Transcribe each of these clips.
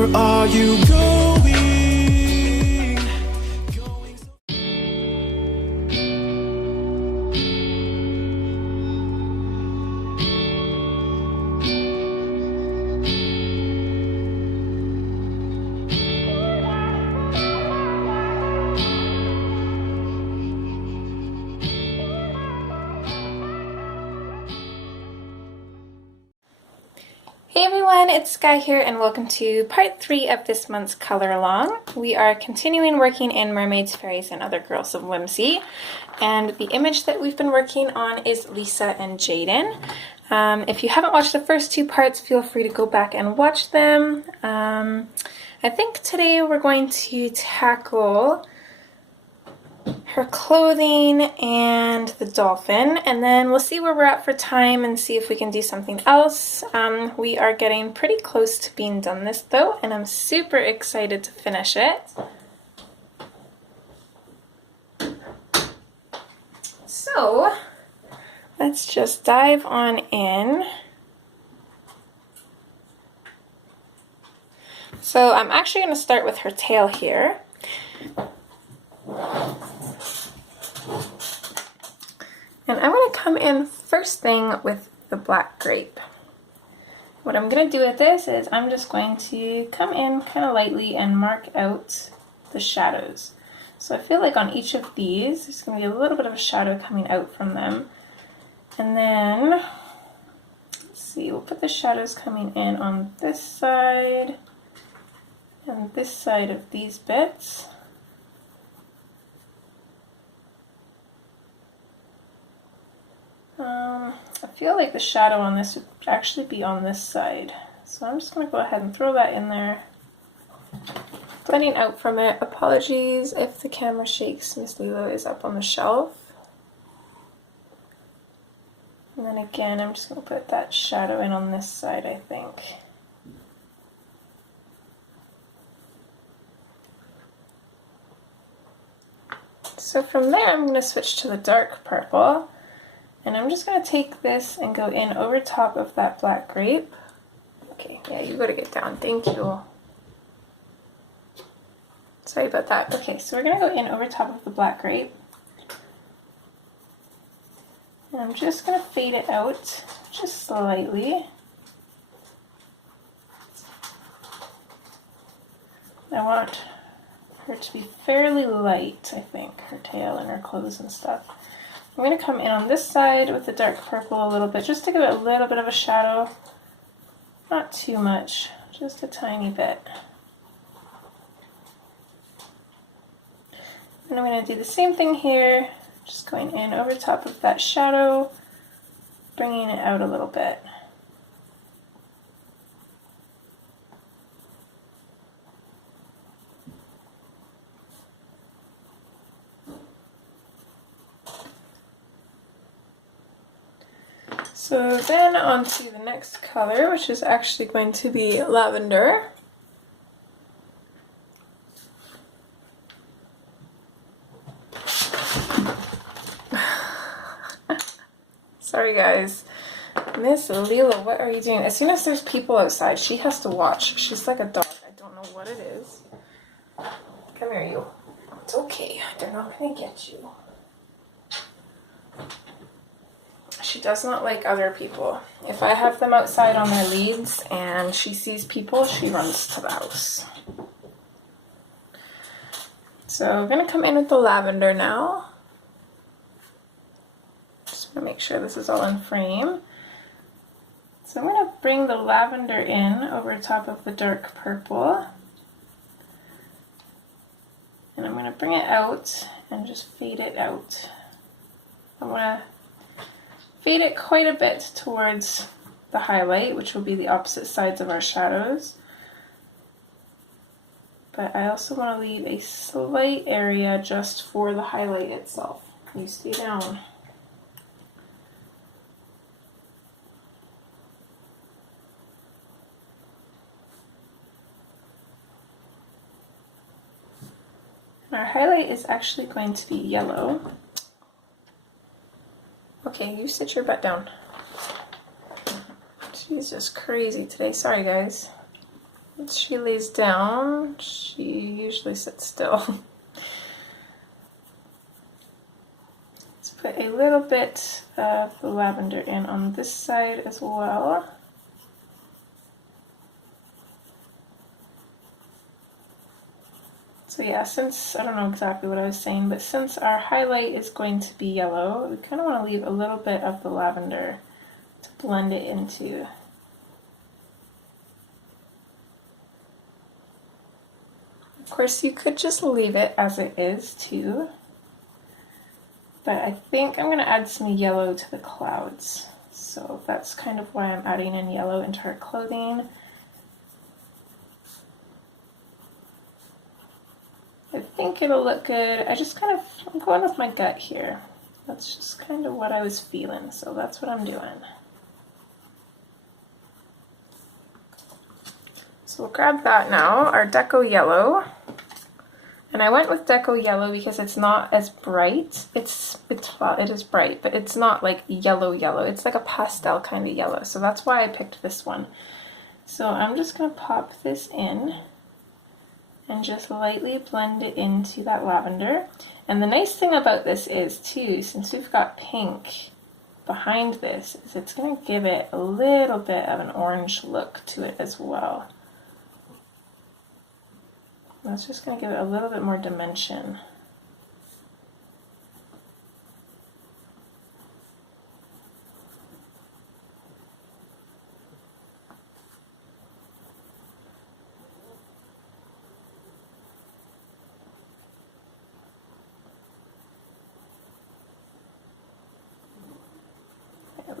Where are you going? Hey everyone, it's Sky here and welcome to part 3 of this month's color along. We are continuing working in Mermaids, Fairies, and Other Girls of Whimsy, and the image that we've been working on is Lisa and Jaydon. If you haven't watched the first 2 parts, feel free to go back and watch them. I think today we're going to tackle her clothing and the dolphin, and then we'll see where we're at for time and see if we can do something else. We are getting pretty close to being done this though, and I'm super excited to finish it. So let's just dive on in. So I'm actually going to start with her tail here. And I'm going to come in first thing with the black grape. What I'm going to do with this is I'm just going to come in kind of lightly and mark out the shadows. So I feel like on each of these, there's going to be a little bit of a shadow coming out from them. And then, let's see, we'll put the shadows coming in on this side and this side of these bits. I feel like the shadow on this would actually be on this side. So I'm just going to go ahead and throw that in there. Blending out from it. Apologies if the camera shakes. Miss Lilo is up on the shelf. And then again, I'm just going to put that shadow in on this side, I think. So from there, I'm going to switch to the dark purple. And I'm just going to take this and go in over top of that black grape. Okay, yeah, you gotta get down. Thank you. Sorry about that. Okay, so we're going to go in over top of the black grape. And I'm just going to fade it out just slightly. I want her to be fairly light, I think, her tail and her clothes and stuff. I'm going to come in on this side with the dark purple a little bit, just to give it a little bit of a shadow. Not too much, just a tiny bit. And I'm going to do the same thing here, just going in over top of that shadow, bringing it out a little bit. So then on to the next color, which is actually going to be lavender. Sorry guys. Miss Lilo, what are you doing? As soon as there's people outside, she has to watch. She's like a dog. I don't know what it is. Come here, you. It's okay. They're not going to get you. She does not like other people. If I have them outside on their leads and she sees people, she runs to the house. So I'm going to come in with the lavender now. Just want to make sure this is all in frame. So I'm going to bring the lavender in over top of the dark purple. And I'm going to bring it out and just fade it out. I want to fade it quite a bit towards the highlight, which will be the opposite sides of our shadows. But I also want to leave a slight area just for the highlight itself. You stay down. Our highlight is actually going to be yellow. Okay, you sit your butt down. She's just crazy today. Sorry, guys. Once she lays down, she usually sits still. Let's put a little bit of the lavender in on this side as well. So yeah, since, I don't know exactly what I was saying, but since our highlight is going to be yellow, we kind of want to leave a little bit of the lavender to blend it into. Of course, you could just leave it as it is too, but I think I'm going to add some yellow to the clouds. So that's kind of why I'm adding in yellow into her clothing. I think it'll look good. I'm going with my gut here. That's just kind of what I was feeling, so that's what I'm doing. So we'll grab that now, our Deco Yellow. And I went with Deco Yellow because it's not as bright. Well, it is bright, but it's not like yellow yellow. It's like a pastel kind of yellow, so that's why I picked this one. So I'm just going to pop this in and just lightly blend it into that lavender. And the nice thing about this is too, since we've got pink behind this, is it's going to give it a little bit of an orange look to it as well. That's just going to give it a little bit more dimension.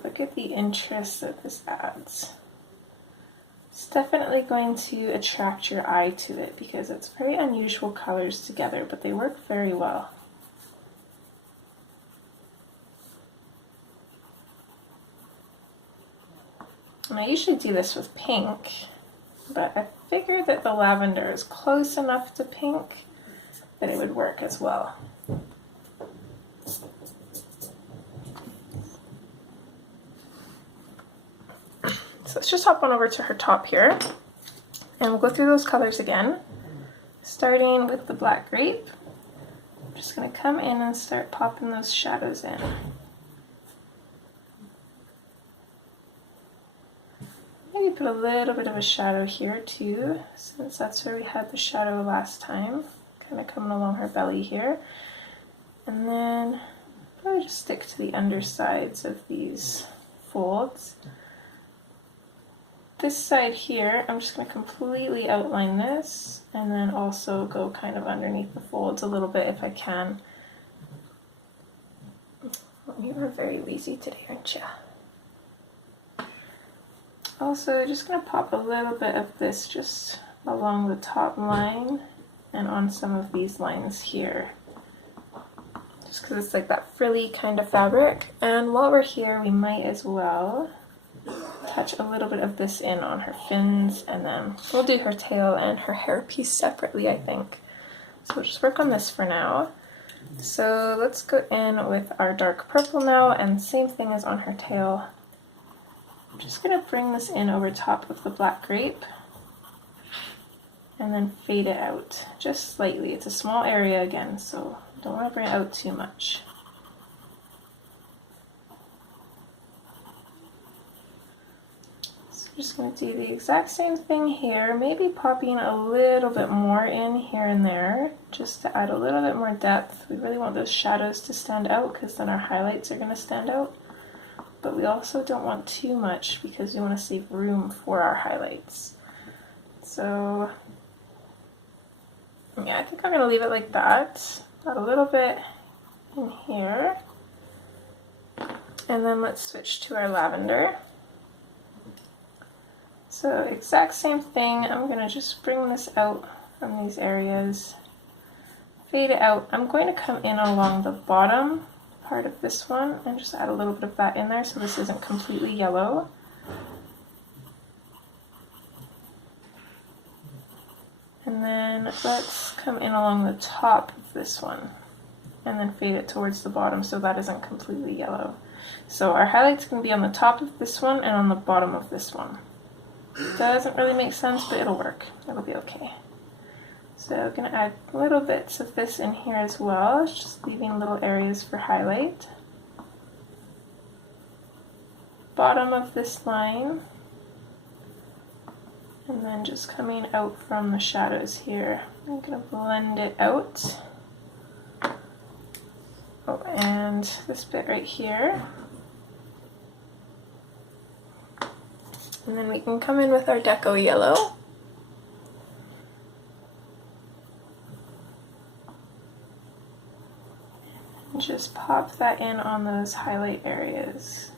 Look at the interest that this adds. It's definitely going to attract your eye to it because it's very unusual colors together, but they work very well. And I usually do this with pink, but I figured that the lavender is close enough to pink that it would work as well. So let's just hop on over to her top here, and we'll go through those colors again, starting with the black grape. I'm just going to come in and start popping those shadows in. Maybe put a little bit of a shadow here too, since that's where we had the shadow last time, kind of coming along her belly here. And then probably just stick to the undersides of these folds. This side here, I'm just going to completely outline this and then also go kind of underneath the folds a little bit if I can. You are very lazy today, aren't you? Also, just going to pop a little bit of this just along the top line and on some of these lines here. Just because it's like that frilly kind of fabric. And while we're here, we might as well touch a little bit of this in on her fins, and then we'll do her tail and her hairpiece separately, I think. So we'll just work on this for now. So let's go in with our dark purple now, and same thing as on her tail. I'm just going to bring this in over top of the black grape and then fade it out just slightly. It's a small area again, so don't want to bring it out too much. Just going to do the exact same thing here, maybe popping a little bit more in here and there just to add a little bit more depth. We really want those shadows to stand out because then our highlights are going to stand out, but we also don't want too much because we want to save room for our highlights. So yeah, I think I'm going to leave it like that. Add a little bit in here, and then let's switch to our lavender. So exact same thing, I'm going to just bring this out from these areas, fade it out. I'm going to come in along the bottom part of this one and just add a little bit of that in there so this isn't completely yellow. And then let's come in along the top of this one and then fade it towards the bottom so that isn't completely yellow. So our highlight's going to be on the top of this one and on the bottom of this one. Doesn't really make sense, but it'll work. It'll be okay. So I'm going to add little bits of this in here as well, just leaving little areas for highlight. Bottom of this line, and then just coming out from the shadows here. I'm going to blend it out. Oh, and this bit right here. And then we can come in with our deco yellow. And just pop that in on those highlight areas.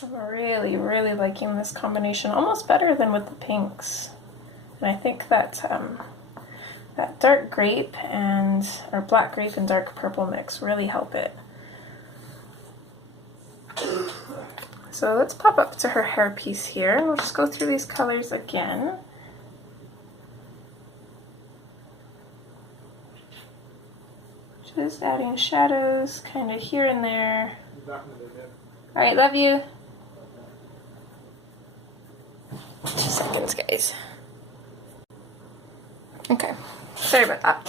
I'm really liking this combination, almost better than with the pinks. And I think that that dark grape or black grape and dark purple mix really help it. So let's pop up to her hairpiece here, and we'll just go through these colors again. Just adding shadows kind of here and there. Alright, love you. 2 seconds, guys. Okay, sorry about that.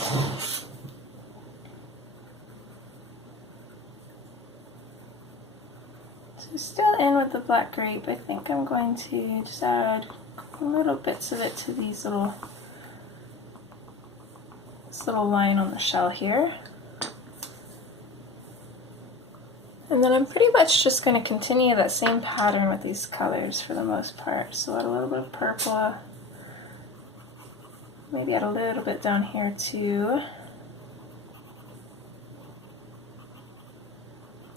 So still in with the black grape, I think I'm going to just add little bits of it to this little line on the shell here. And then I'm pretty much just going to continue that same pattern with these colors for the most part. So add a little bit of purple, maybe add a little bit down here too.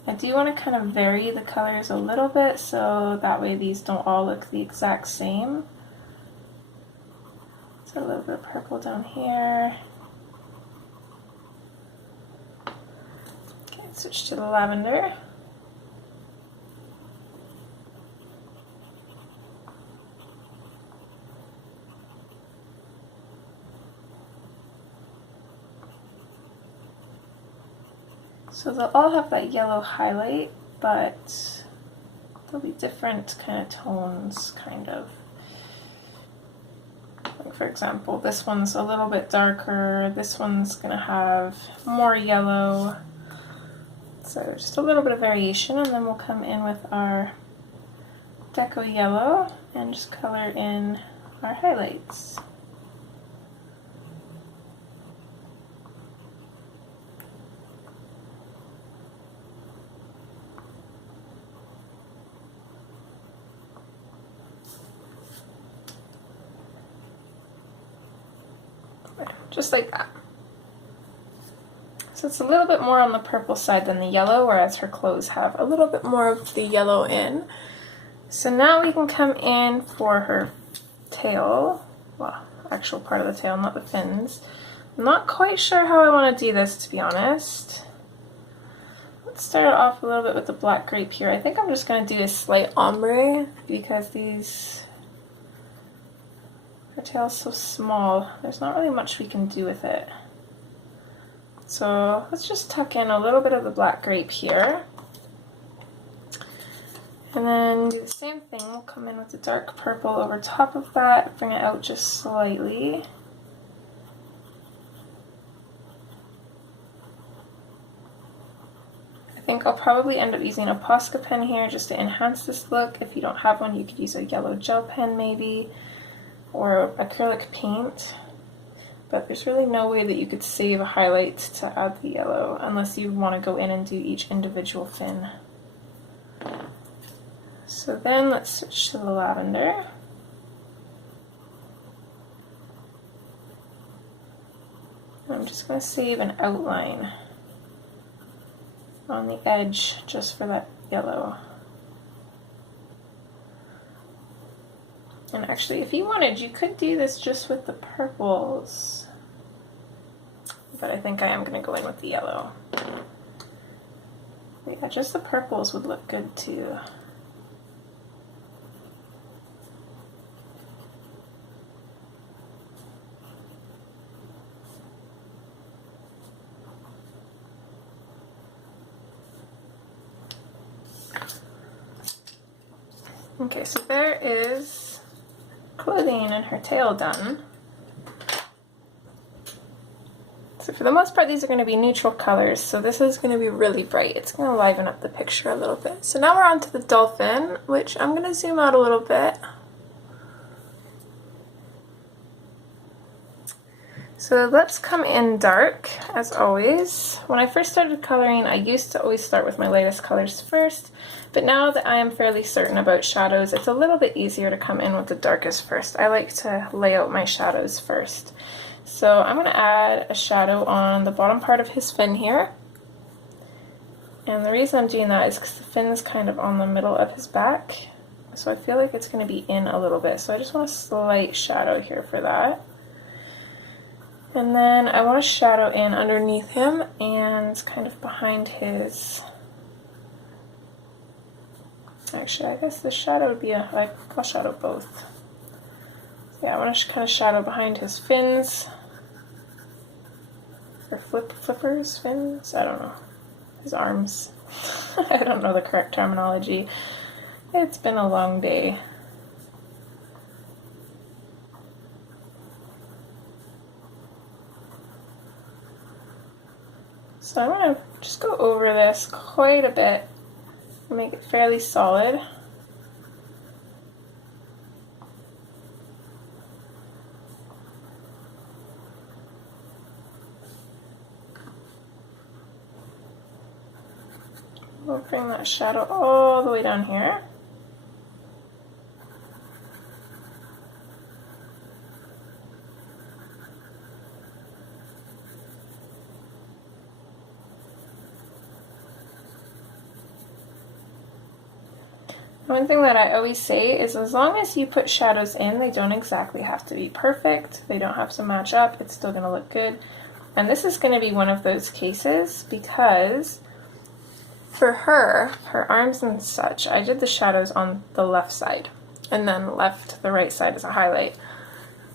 I do want to kind of vary the colors a little bit so that way these don't all look the exact same. So a little bit of purple down here. Okay, switch to the lavender. So they'll all have that yellow highlight, but they'll be different kind of tones, kind of. Like for example, this one's a little bit darker, this one's going to have more yellow. So just a little bit of variation, and then we'll come in with our deco yellow and just color in our highlights. Just like that. So it's a little bit more on the purple side than the yellow, whereas her clothes have a little bit more of the yellow in. So now we can come in for her tail, well, actual part of the tail, not the fins. I'm not quite sure how I want to do this, to be honest. Let's start off a little bit with the black grape here. I think I'm just going to do a slight ombre because her tail's so small, there's not really much we can do with it. So let's just tuck in a little bit of the black grape here. And then do the same thing, we'll come in with the dark purple over top of that, bring it out just slightly. I think I'll probably end up using a Posca pen here just to enhance this look. If you don't have one, you could use a yellow gel pen maybe, or acrylic paint, but there's really no way that you could save a highlight to add the yellow unless you want to go in and do each individual fin. So then let's switch to the lavender. I'm just going to save an outline on the edge just for that yellow. And actually, if you wanted, you could do this just with the purples. But I think I am going to go in with the yellow. But yeah, just the purples would look good too. Okay, so there is clothing and her tail done. So for the most part, these are going to be neutral colors, so this is going to be really bright. It's going to liven up the picture a little bit. So now we're on to the dolphin, which I'm going to zoom out a little bit. So let's come in dark, as always. When I first started coloring, I used to always start with my lightest colors first, but now that I am fairly certain about shadows, it's a little bit easier to come in with the darkest first. I like to lay out my shadows first. So I'm going to add a shadow on the bottom part of his fin here. And the reason I'm doing that is because the fin is kind of on the middle of his back. So I feel like it's going to be in a little bit. So I just want a slight shadow here for that. And then I want to shadow in underneath him and kind of behind his... Actually, I guess the shadow would be I'll shadow both. So yeah, I want to kind of shadow behind his fins. Or flippers, fins? I don't know. His arms. I don't know the correct terminology. It's been a long day. So I'm going to just go over this quite a bit and make it fairly solid. We'll bring that shadow all the way down here. One thing that I always say is as long as you put shadows in, they don't exactly have to be perfect. They don't have to match up. It's still going to look good. And this is going to be one of those cases because for her arms and such, I did the shadows on the left side and then left the right side as a highlight.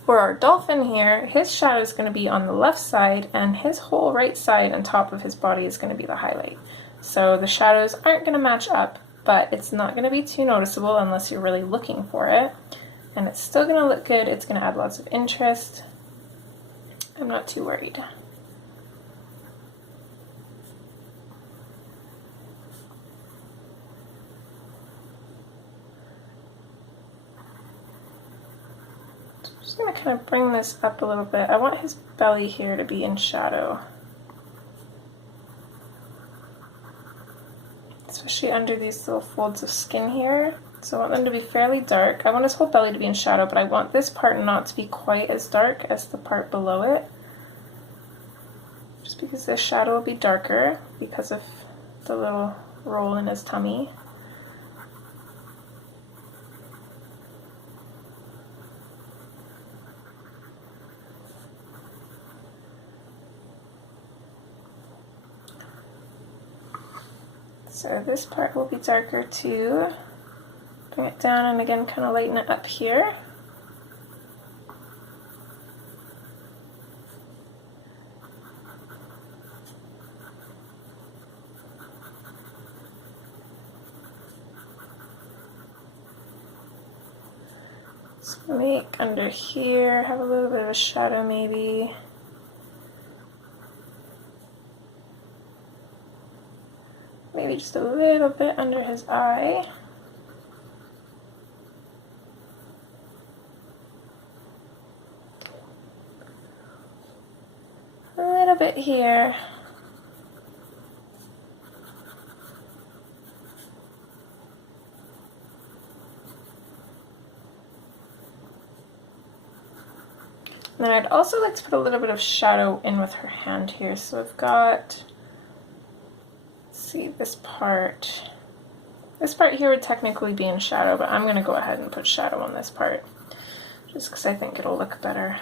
For our dolphin here, his shadow is going to be on the left side and his whole right side and top of his body is going to be the highlight. So the shadows aren't going to match up, but it's not going to be too noticeable unless you're really looking for it. And it's still going to look good. It's going to add lots of interest. I'm not too worried. So I'm just going to kind of bring this up a little bit. I want his belly here to be in shadow. Especially under these little folds of skin here. So I want them to be fairly dark. I want his whole belly to be in shadow, but I want this part not to be quite as dark as the part below it. Just because this shadow will be darker because of the little roll in his tummy. So this part will be darker too. Bring it down and again kind of lighten it up here. So make under here, have a little bit of a shadow maybe. Maybe just a little bit under his eye. A little bit here. And then I'd also like to put a little bit of shadow in with her hand here. So I've got, see this part here would technically be in shadow, but I'm going to go ahead and put shadow on this part. just because I think it'll look better.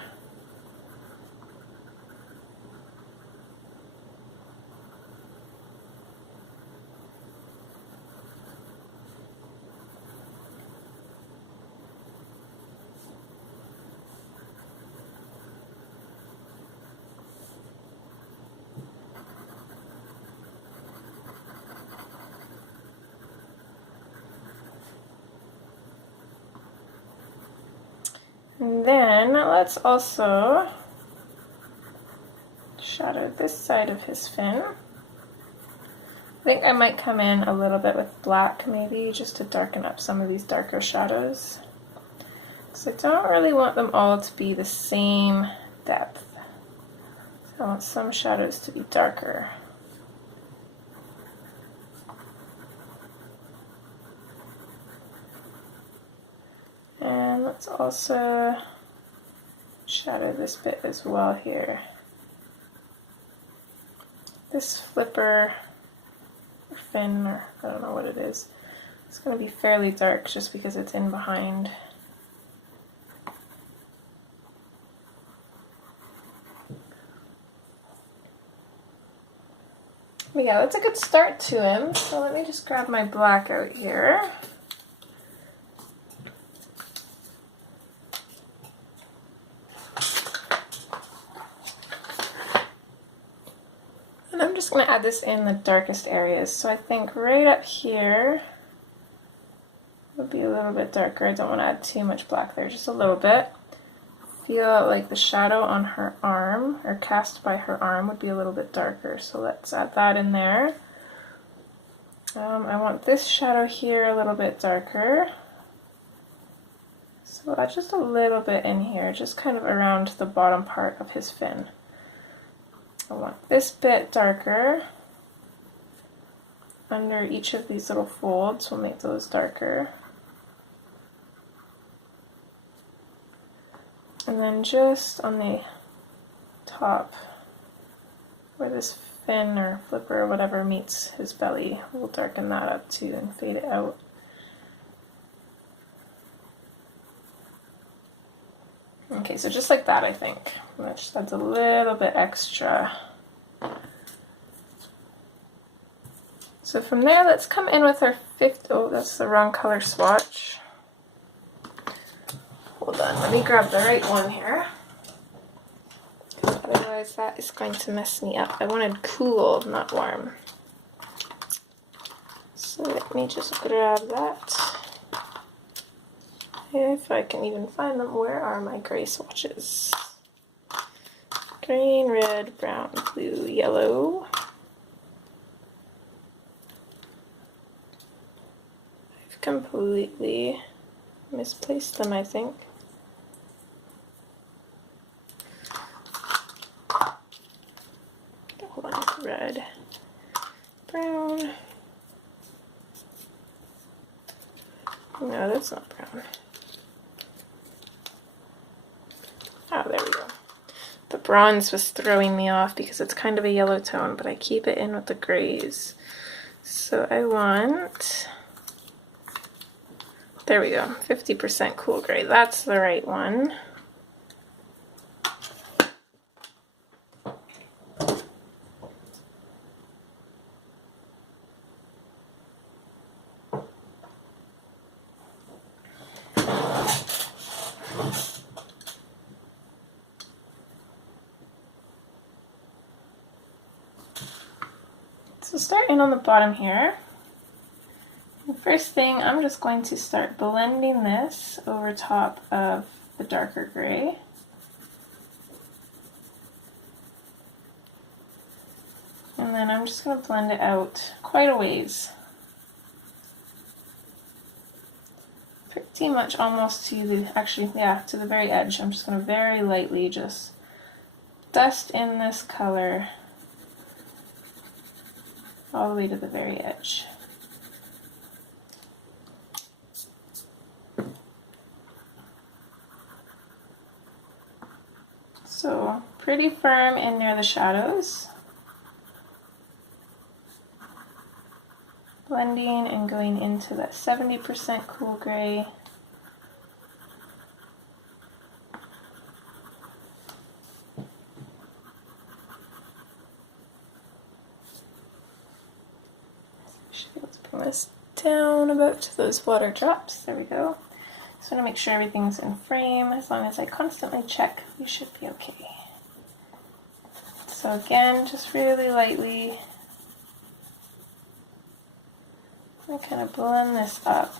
And then let's also shadow this side of his fin. I think I might come in a little bit with black maybe, just to darken up some of these darker shadows. Because I don't really want them all to be the same depth. So I want some shadows to be darker. And let's also shadow this bit as well here. This flipper, or fin, or I don't know what it is, it's going to be fairly dark just because it's in behind. But yeah, that's a good start to him. So let me just grab my black out here. And I'm just going to add this in the darkest areas. So I think right up here would be a little bit darker. I don't want to add too much black there, just a little bit. Feel like the shadow on her arm, or cast by her arm, would be a little bit darker. So let's add that in there. I want this shadow here a little bit darker. So add just a little bit in here, just kind of around the bottom part of his fin. I want this bit darker. Under each of these little folds, we'll make those darker. And then just on the top, where this fin or flipper or whatever meets his belly, we'll darken that up too and fade it out. Okay, so just like that, I think. That just adds a little bit extra. So from there, let's come in with our fifth, oh, that's the wrong color swatch. Hold on, let me grab the right one here. Otherwise that is going to mess me up. I wanted cool, not warm. So let me just grab that. If I can even find them, where are my gray swatches? Green, red, brown, blue, yellow. I've completely misplaced them, I think. Hold on, red, brown. No, that's not brown. Oh, there we go. The bronze was throwing me off because it's kind of a yellow tone, but I keep it in with the grays. So I want, there we go, 50% cool gray. That's the right one. So starting on the bottom here, the first thing, I'm just going to start blending this over top of the darker gray. And then I'm just going to blend it out quite a ways. Pretty much almost to the, actually, yeah, to the very edge. I'm just going to very lightly just dust in this color all the way to the very edge. So pretty firm in near the shadows. Blending and going into that 70% cool gray. down about to those water drops. There we go. Just want to make sure everything's in frame. As long as I constantly check, we should be okay. So again, just really lightly, I kind of blend this up.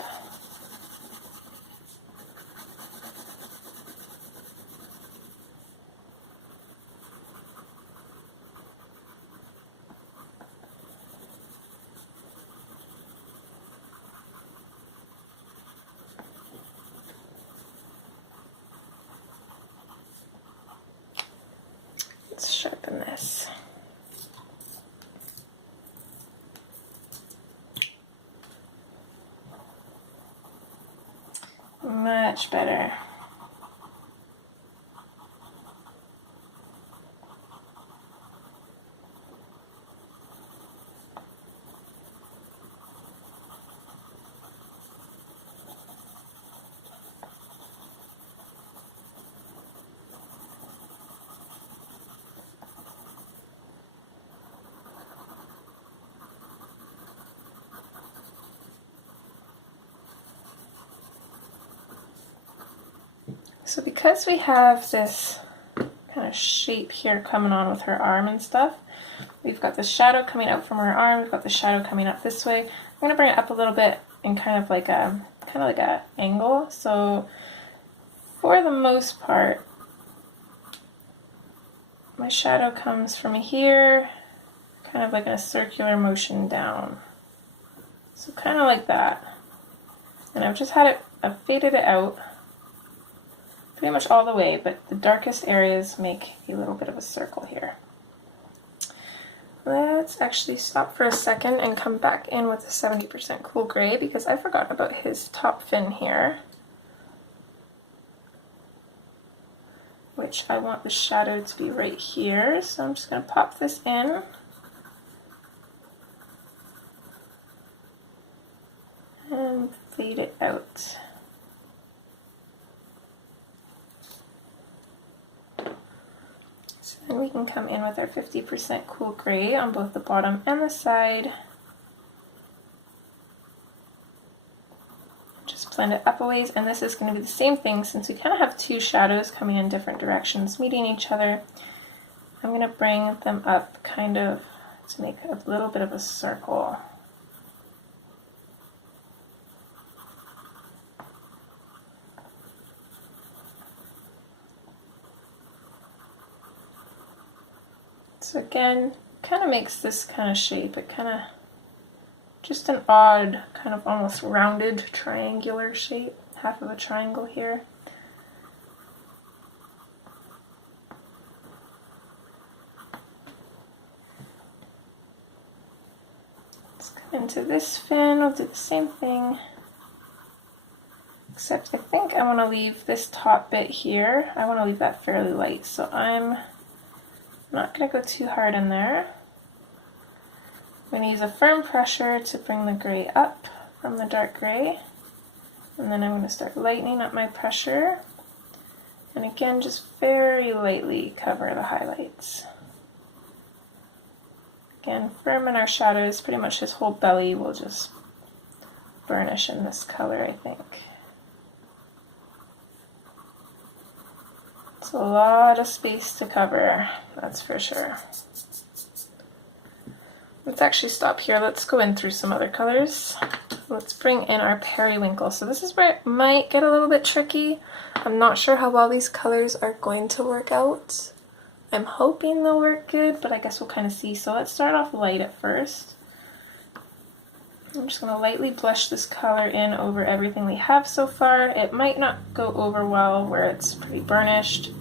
Let's sharpen this. Much better. So because we have this kind of shape here coming on with her arm and stuff, we've got the shadow coming out from her arm, we've got the shadow coming up this way. I'm going to bring it up a little bit in kind of like a angle. So for the most part, my shadow comes from here, kind of like in a circular motion down. So kind of like that. And I've just had it, I've faded it out pretty much all the way, but the darkest areas make a little bit of a circle here. Let's actually stop for a second and come back in with the 70% cool gray because I forgot about his top fin here, which I want the shadow to be right here. So I'm just going to pop this in. And fade it out. And we can come in with our 50% cool gray on both the bottom and the side. Just blend it up a ways, and this is going to be the same thing since we kind of have two shadows coming in different directions, meeting each other. I'm going to bring them up kind of to make a little bit of a circle. So again, kind of makes this kind of shape. It kind of, just an odd, kind of almost rounded triangular shape. Half of a triangle here. Let's come into this fin. We'll do the same thing. Except I think I want to leave this top bit here. I want to leave that fairly light. So I'm not going to go too hard in there. I'm going to use a firm pressure to bring the gray up from the dark gray. And then I'm going to start lightening up my pressure. And again, just very lightly cover the highlights. Again, firm in our shadows. Pretty much his whole belly will just burnish in this color, I think. It's a lot of space to cover, that's for sure. Let's actually stop here. Let's go in through some other colors. Let's bring in our periwinkle. So this is where it might get a little bit tricky. I'm not sure how well these colors are going to work out. I'm hoping they'll work good, but I guess we'll kind of see. So let's start off light at first. I'm just going to lightly blush this color in over everything we have so far. It might not go over well where it's pretty burnished,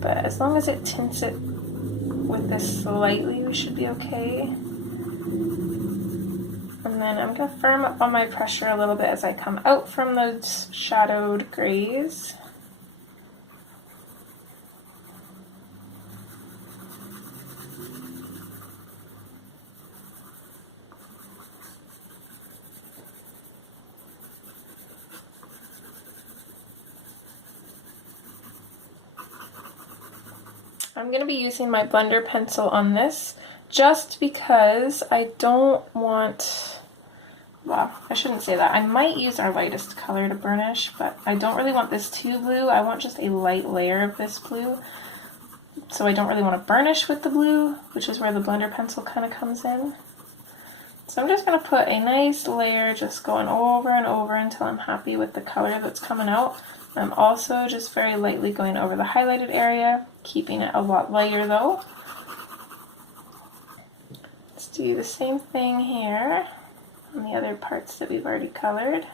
but as long as it tints it with this slightly, we should be okay. And then I'm going to firm up on my pressure a little bit as I come out from those shadowed grays. I'm going to be using my blender pencil on this just because I don't want well, I shouldn't say that. I might use our lightest color to burnish, but I don't really want this too blue. I want just a light layer of this blue. So I don't really want to burnish with the blue, which is where the blender pencil kind of comes in. So I'm just going to put a nice layer just going over and over until I'm happy with the color that's coming out. I'm also just very lightly going over the highlighted area, keeping it a lot lighter though. Let's do the same thing here on the other parts that we've already colored.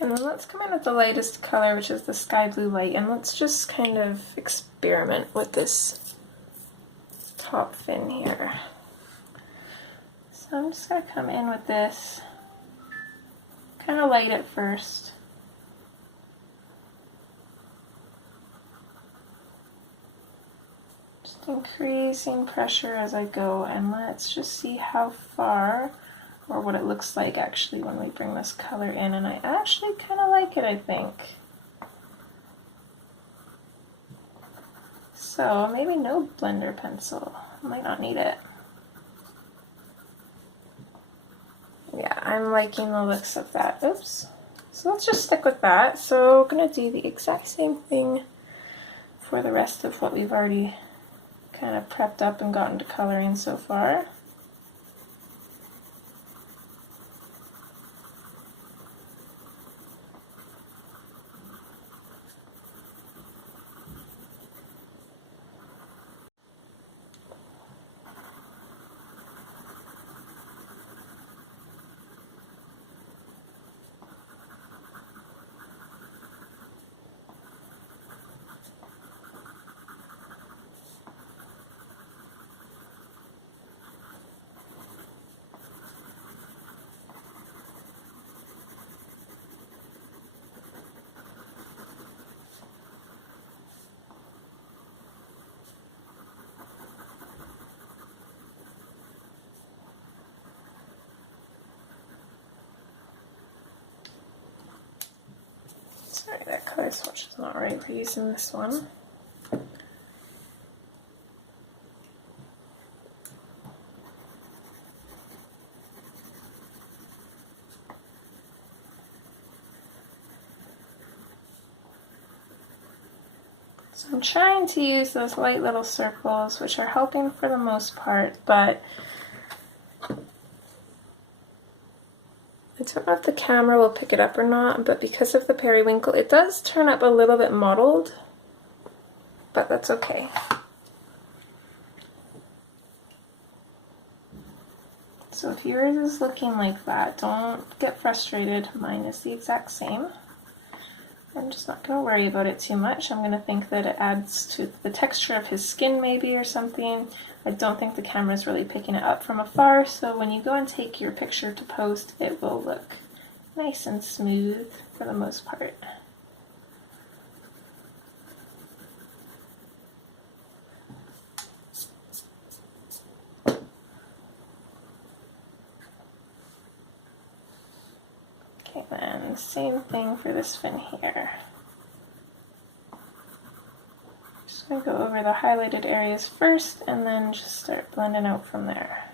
And then let's come in with the lightest color, which is the sky blue light, and let's just kind of experiment with this top fin here. So I'm just going to come in with this, kind of light at first. Just increasing pressure as I go, and let's just see how far, or what it looks like actually when we bring this color in, and I actually kind of like it, I think. So maybe no blender pencil, might not need it. Yeah, I'm liking the looks of that. Oops. So let's just stick with that. So I'm gonna do the exact same thing for the rest of what we've already kind of prepped up and gotten to coloring so far. Sorry, that color swatch is not right for using this one. So I'm trying to use those light little circles, which are helping for the most part, but I don't know if the camera will pick it up or not, but because of the periwinkle, it does turn up a little bit mottled, but that's okay. So if yours is looking like that, don't get frustrated. Mine is the exact same. I'm just not going to worry about it too much. I'm going to think that it adds to the texture of his skin maybe or something. I don't think the camera is really picking it up from afar, so when you go and take your picture to post, it will look nice and smooth for the most part. Okay, then same thing for this fin here. Just going to go over the highlighted areas first and then just start blending out from there.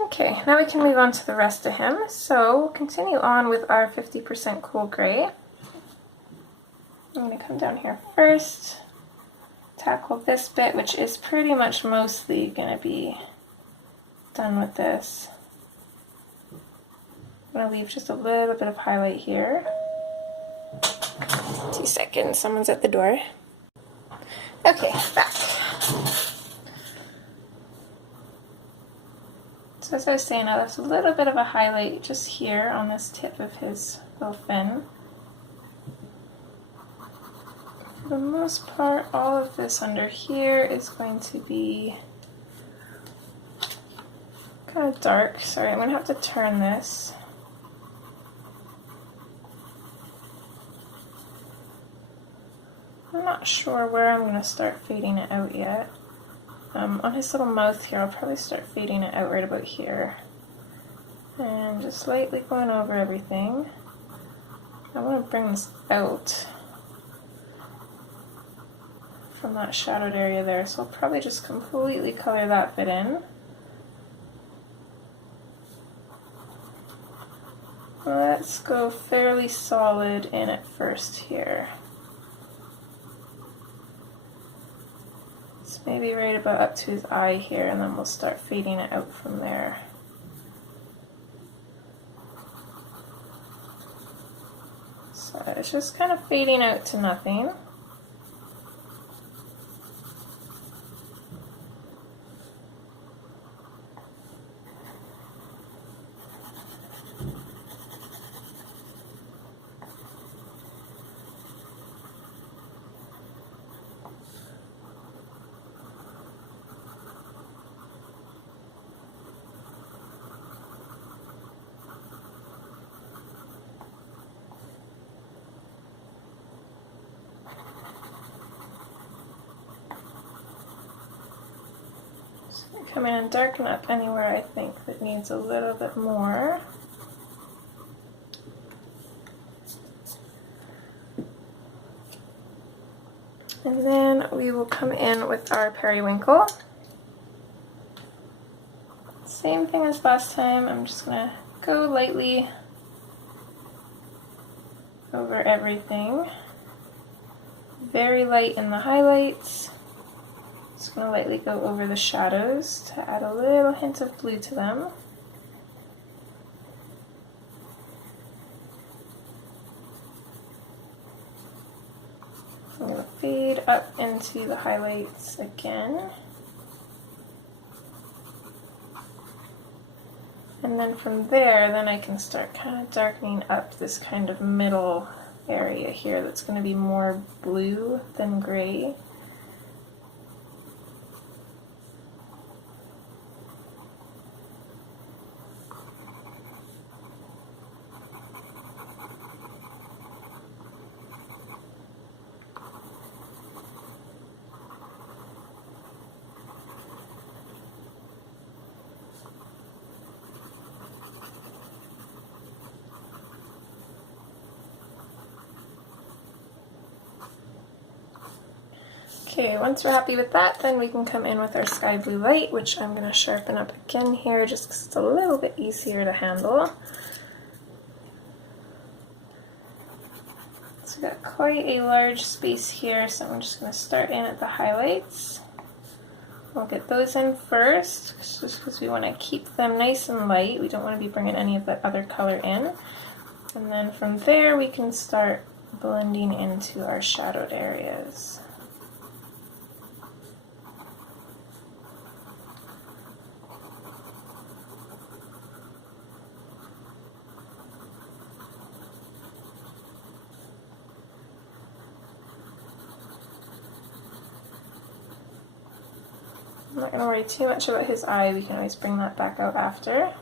Okay, now we can move on to the rest of him. So we'll continue on with our 50% cool gray. I'm going to come down here first, tackle this bit, which is pretty much mostly going to be done with this. I'm going to leave just a little bit of highlight here. 2 seconds, someone's at the door. Okay, back. So as I was saying, I left a little bit of a highlight just here on this tip of his little fin. For the most part, all of this under here is going to be kind of dark. Sorry, I'm going to have to turn this. I'm not sure where I'm going to start fading it out yet. On his little mouth here, I'll probably start fading it out right about here. And just lightly going over everything. I want to bring this out from that shadowed area there, so I'll probably just completely color that bit in. Let's go fairly solid in at first here. So maybe right about up to his eye here, and then we'll start fading it out from there. So it's just kind of fading out to nothing. Come in and darken up anywhere I think that needs a little bit more. And then we will come in with our periwinkle. Same thing as last time, I'm just going to go lightly over everything. Very light in the highlights. Just going to lightly go over the shadows to add a little hint of blue to them. I'm going to fade up into the highlights again. And then from there, then I can start kind of darkening up this kind of middle area here that's going to be more blue than gray. Okay, once we're happy with that, then we can come in with our sky blue light, which I'm going to sharpen up again here just because it's a little bit easier to handle. So we've got quite a large space here, so I'm just going to start in at the highlights. We'll get those in first, just because we want to keep them nice and light. We don't want to be bringing any of that other color in. And then from there we can start blending into our shadowed areas. I'm not going to worry too much about his eye, we can always bring that back out after.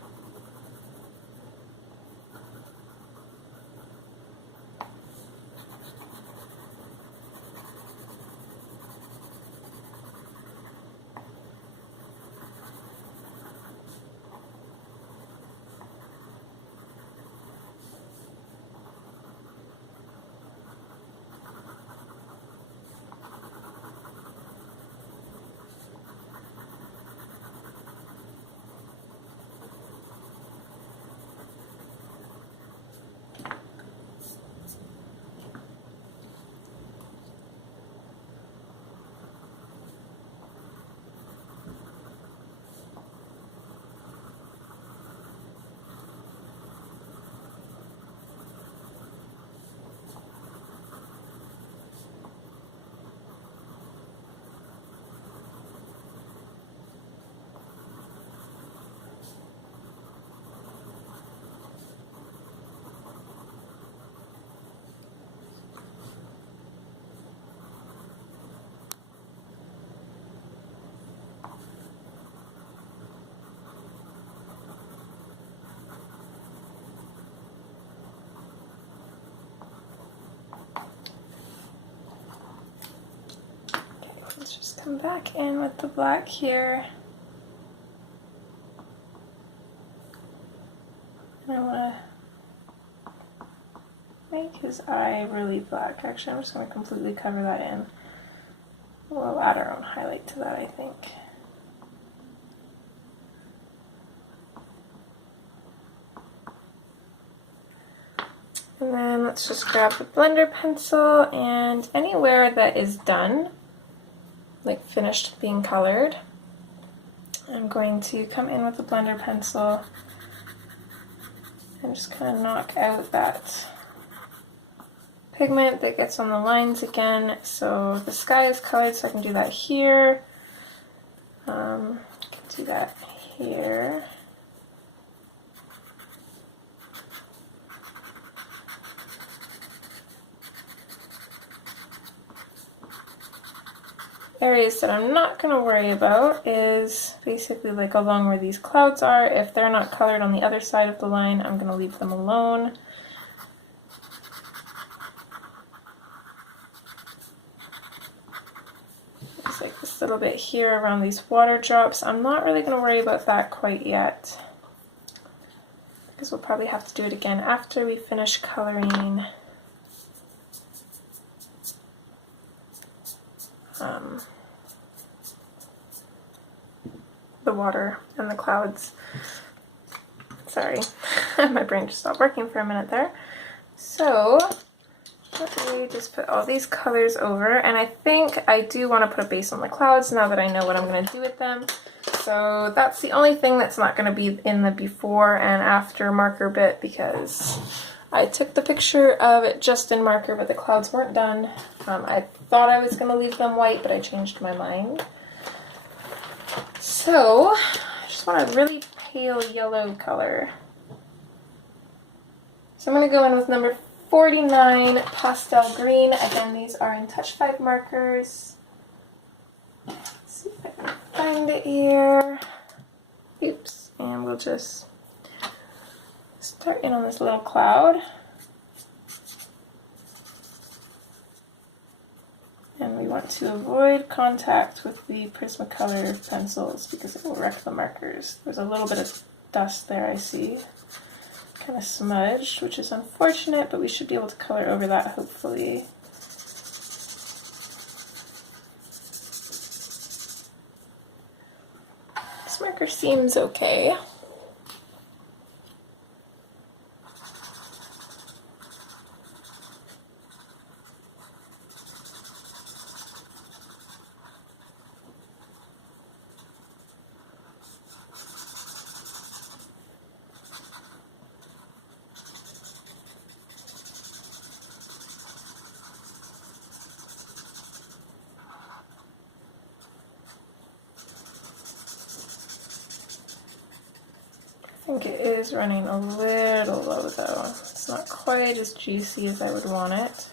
come back in with the black here. And I want to make his eye really black. Actually, I'm just going to completely cover that in. We'll add our own highlight to that, I think. And then let's just grab the blender pencil, and anywhere that is done, like finished being colored, I'm going to come in with the blender pencil and just kind of knock out that pigment that gets on the lines again. So the sky is colored, so I can do that here. I can do that here. Areas that I'm not going to worry about is basically like along where these clouds are. If they're not colored on the other side of the line, I'm going to leave them alone. There's like this little bit here around these water drops. I'm not really going to worry about that quite yet, because we'll probably have to do it again after we finish coloring the water and the clouds. Sorry, my brain just stopped working for a minute there. So let me just put all these colors over, and I think I do want to put a base on the clouds now that I know what I'm going to do with them. So that's the only thing that's not going to be in the before and after marker bit, because I took the picture of it just in marker, but the clouds weren't done. I thought I was going to leave them white, but I changed my mind. So I just want a really pale yellow color. So I'm going to go in with number 49 pastel green. Again, these are in Touch 5 markers. Let's see if I can find it here. Oops. And we'll just start in on this little cloud. And we want to avoid contact with the Prismacolor pencils because it will wreck the markers. There's a little bit of dust there, I see. Kind of smudged, which is unfortunate, but we should be able to color over that, hopefully. This marker seems okay. I think it is running a little low though. It's not quite as juicy as I would want it.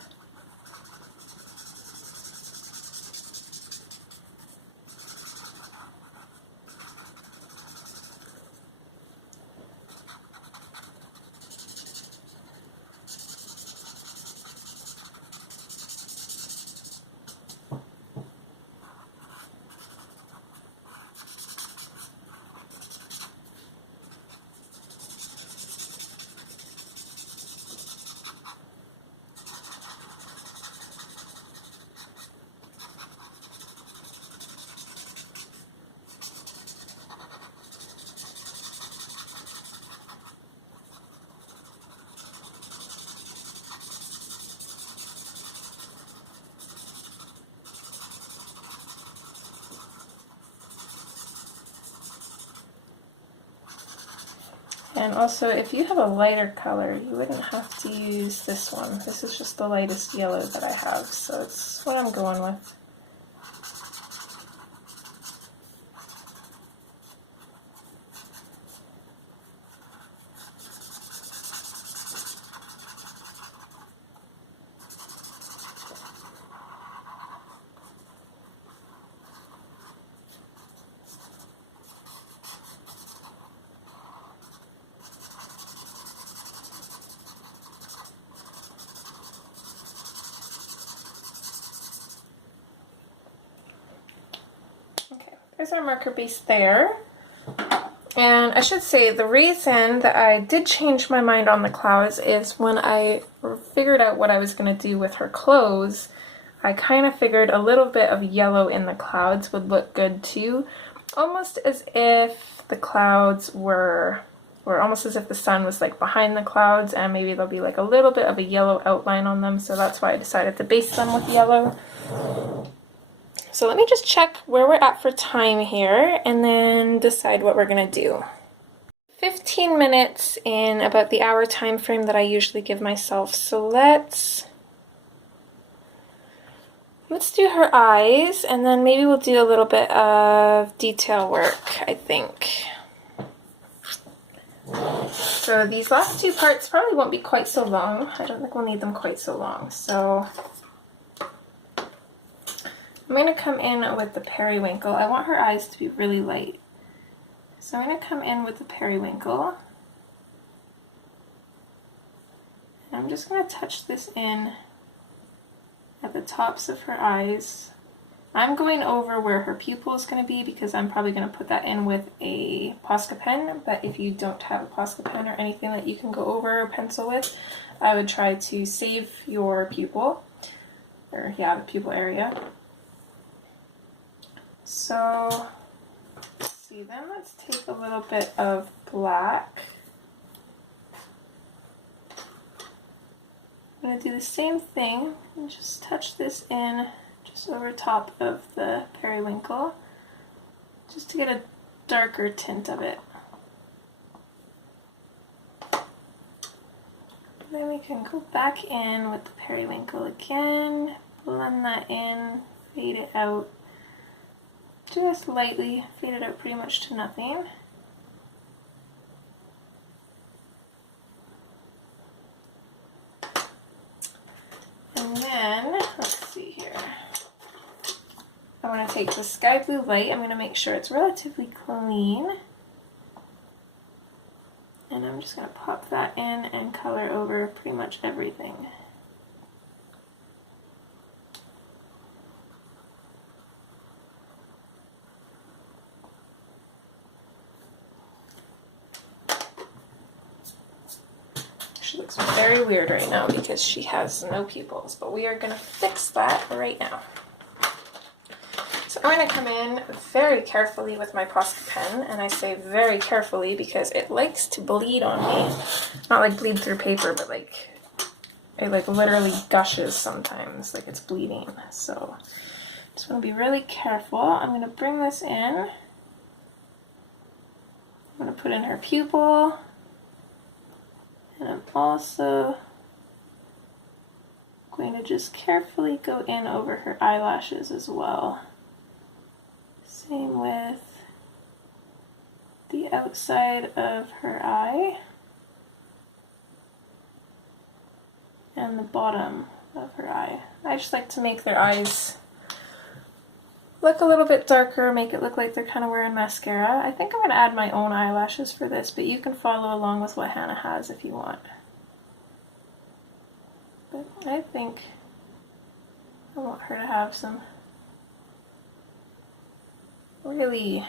And also, if you have a lighter color, you wouldn't have to use this one. This is just the lightest yellow that I have, so it's what I'm going with. there's our marker base there. And I should say the reason that I did change my mind on the clouds is when I figured out what I was going to do with her clothes, I kind of figured a little bit of yellow in the clouds would look good too. Almost as if the clouds were, or almost as if the sun was like behind the clouds, and maybe there'll be like a little bit of a yellow outline on them, so that's why I decided to base them with yellow. So let me just check where we're at for time here and then decide what we're gonna do. 15 minutes in about the hour time frame that I usually give myself. So let's do her eyes, and then maybe we'll do a little bit of detail work, I think. So these last two parts probably won't be quite so long. I don't think we'll need them quite so long. So I'm going to come in with the periwinkle. I want her eyes to be really light. So I'm going to come in with the periwinkle. And I'm just going to touch this in at the tops of her eyes. I'm going over where her pupil is going to be because I'm probably going to put that in with a Posca pen, but if you don't have a Posca pen or anything that you can go over a pencil with, I would try to save your pupil, or yeah, the pupil area. So, let's see, then let's take a little bit of black. I'm going to do the same thing and just touch this in just over top of the periwinkle, just to get a darker tint of it. Then we can go back in with the periwinkle again, blend that in, fade it out just lightly, fade it out pretty much to nothing. And then, let's see here. I'm going to take the sky blue light, I'm going to make sure it's relatively clean. And I'm just going to pop that in and color over pretty much everything. She looks very weird right now because she has no pupils, but we are going to fix that right now. So I'm going to come in very carefully with my Posca pen, and I say very carefully because it likes to bleed on me. Not like bleed through paper, but like it like literally gushes sometimes, like it's bleeding. So just want to be really careful. I'm going to bring this in. I'm going to put in her pupil, and I'm also going to just carefully go in over her eyelashes as well. Same with the outside of her eye and the bottom of her eye. I just like to make their eyes look a little bit darker, make it look like they're kind of wearing mascara. I think I'm going to add my own eyelashes for this, but you can follow along with what Hannah has if you want. But I think I want her to have some really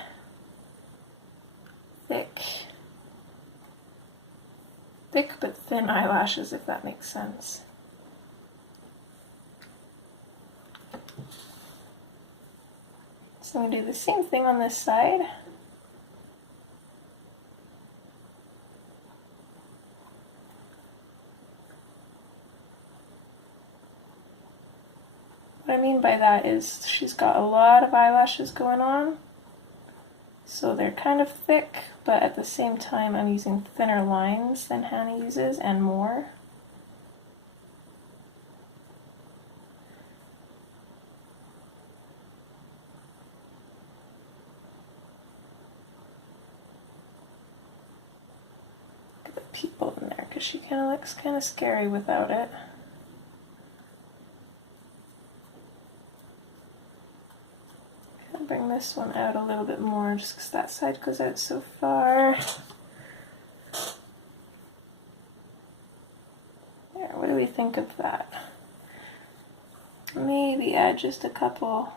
thick but thin eyelashes, if that makes sense. So I'm going to do the same thing on this side. What I mean by that is she's got a lot of eyelashes going on. So they're kind of thick, but at the same time I'm using thinner lines than Hannah uses and more. Get the pupil in there because she kind of looks kind of scary without it. Bring this one out a little bit more just because that side goes out so far. There, what do we think of that? Maybe add just a couple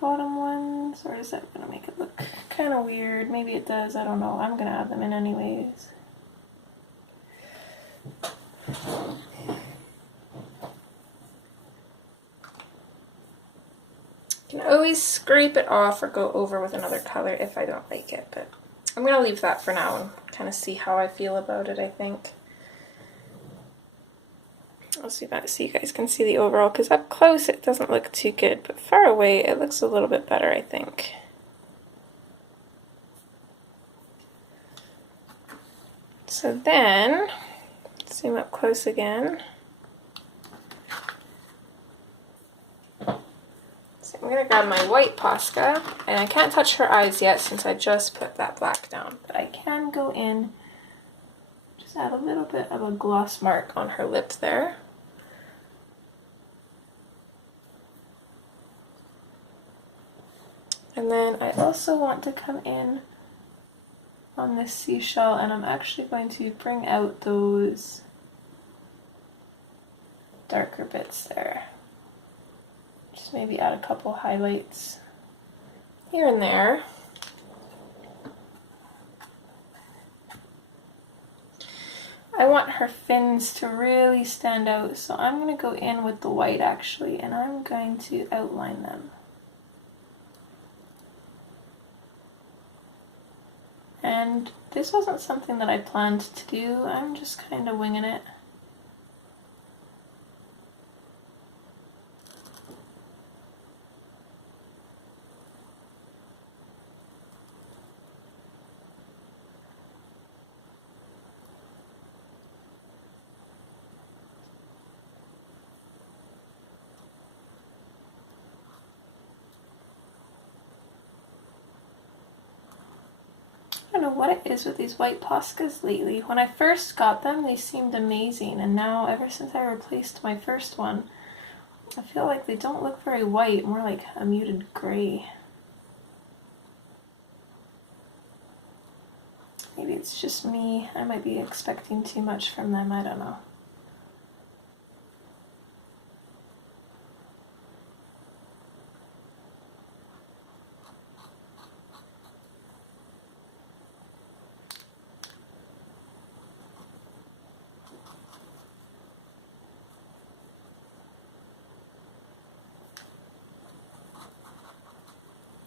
bottom ones, or is that going to make it look kind of weird? Maybe it does, I don't know. I'm going to add them in anyways. You can always scrape it off or go over with another color if I don't like it, but I'm going to leave that for now and kind of see how I feel about it, I think. I'll see so you guys can see the overall, because up close it doesn't look too good, but far away it looks a little bit better, I think. So then, zoom up close again. So I'm going to grab my white Posca, and I can't touch her eyes yet since I just put that black down, but I can go in, just add a little bit of a gloss mark on her lip there. And then I also want to come in on this seashell, and I'm actually going to bring out those darker bits there. Just maybe add a couple highlights here and there. I want her fins to really stand out, so I'm going to go in with the white actually, and I'm going to outline them. And this wasn't something that I planned to do, I'm just kind of winging it. I don't know what it is with these white Poscas lately. When I first got them, they seemed amazing, and now ever since I replaced my first one, I feel like they don't look very white, more like a muted gray. Maybe it's just me. I might be expecting too much from them, I don't know.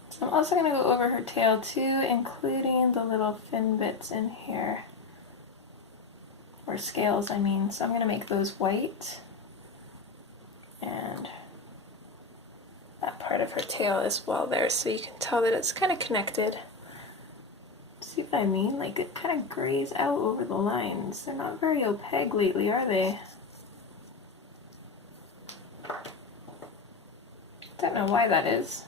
So I'm also going to go over her tail too, including the little fin bits in here. Or scales, I mean. So I'm going to make those white. And that part of her tail as well there, so you can tell that it's kind of connected. See what I mean? Like it kind of grays out over the lines. They're not very opaque lately, are they? Don't know why that is.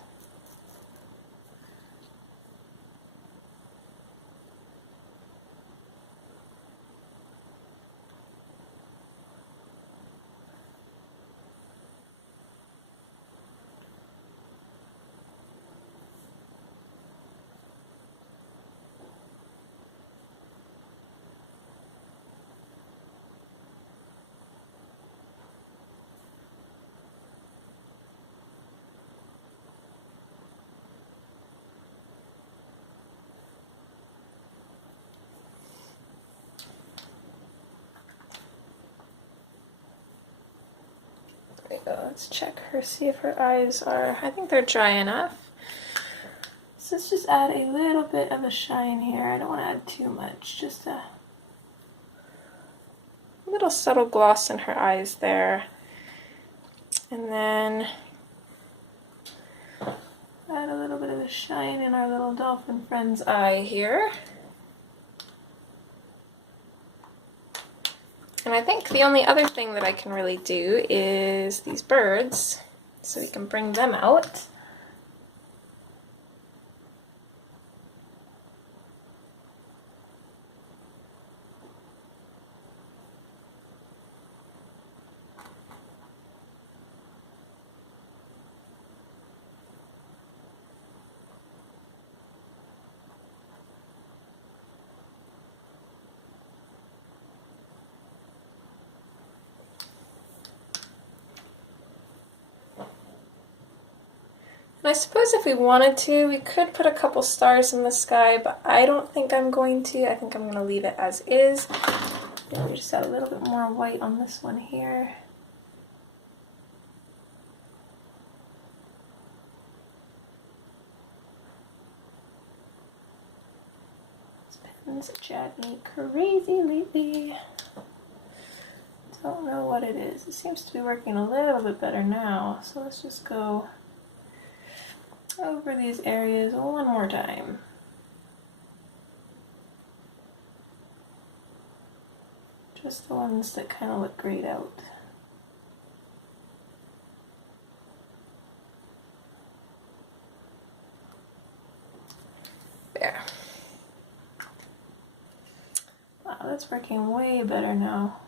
Let's check her, see if her eyes are, I think they're dry enough. So let's just add a little bit of a shine here. I don't want to add too much, just a little subtle gloss in her eyes there. And then add a little bit of a shine in our little dolphin friend's eye here. And I think the only other thing that I can really do is these birds, so we can bring them out. And I suppose if we wanted to, we could put a couple stars in the sky, but I don't think I'm going to. I think I'm going to leave it as is. We just add a little bit more white on this one here. This pen's jagged me crazy lately. Don't know what it is. It seems to be working a little bit better now. So let's just go over these areas one more time. Just the ones that kind of look grayed out. There. Wow, that's working way better now.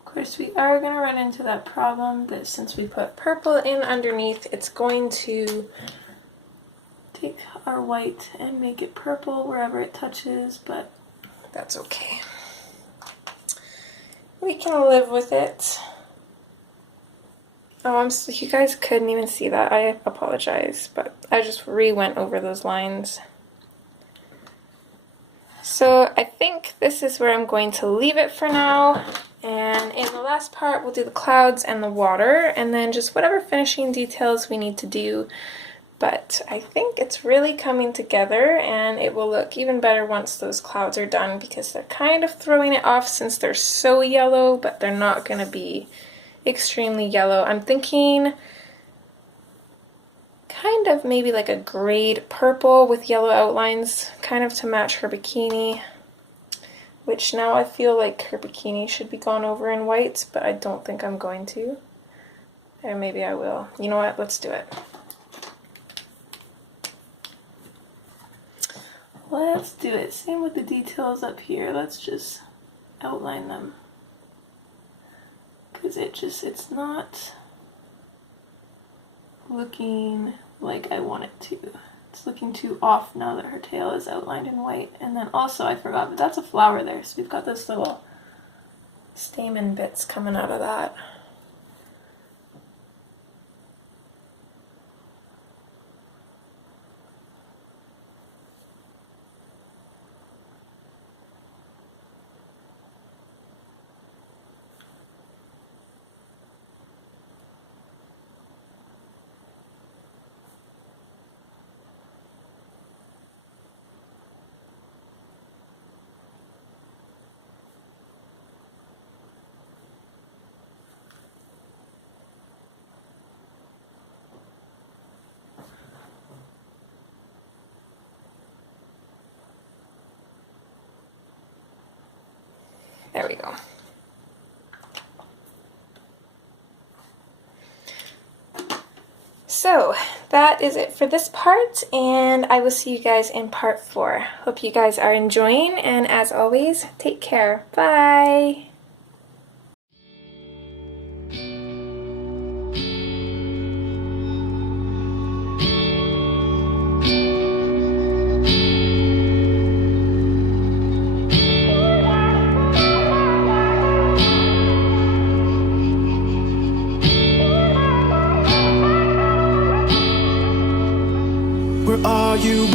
Of course, we are going to run into that problem that since we put purple in underneath, it's going to take our white and make it purple wherever it touches, but that's okay. We can live with it. Oh, you guys couldn't even see that. I apologize, but I just re-went over those lines. So I think this is where I'm going to leave it for now. And in the last part, we'll do the clouds and the water, and then just whatever finishing details we need to do. But I think it's really coming together, and it will look even better once those clouds are done, because they're kind of throwing it off since they're so yellow, but they're not going to be extremely yellow. I'm thinking kind of maybe like a grayed purple with yellow outlines, kind of to match her bikini. Which now I feel like her bikini should be gone over in white, but I don't think I'm going to. Or maybe I will. You know what? Let's do it. Let's do it. Same with the details up here. Let's just outline them. Because it's not looking like I want it to. It's looking too off now that her tail is outlined in white. And then also, I forgot, but that's a flower there. So we've got this little stamen bits coming out of that. There we go. So that is it for this part, and I will see you guys in part 4. Hope you guys are enjoying, and as always, take care. Bye! Where are you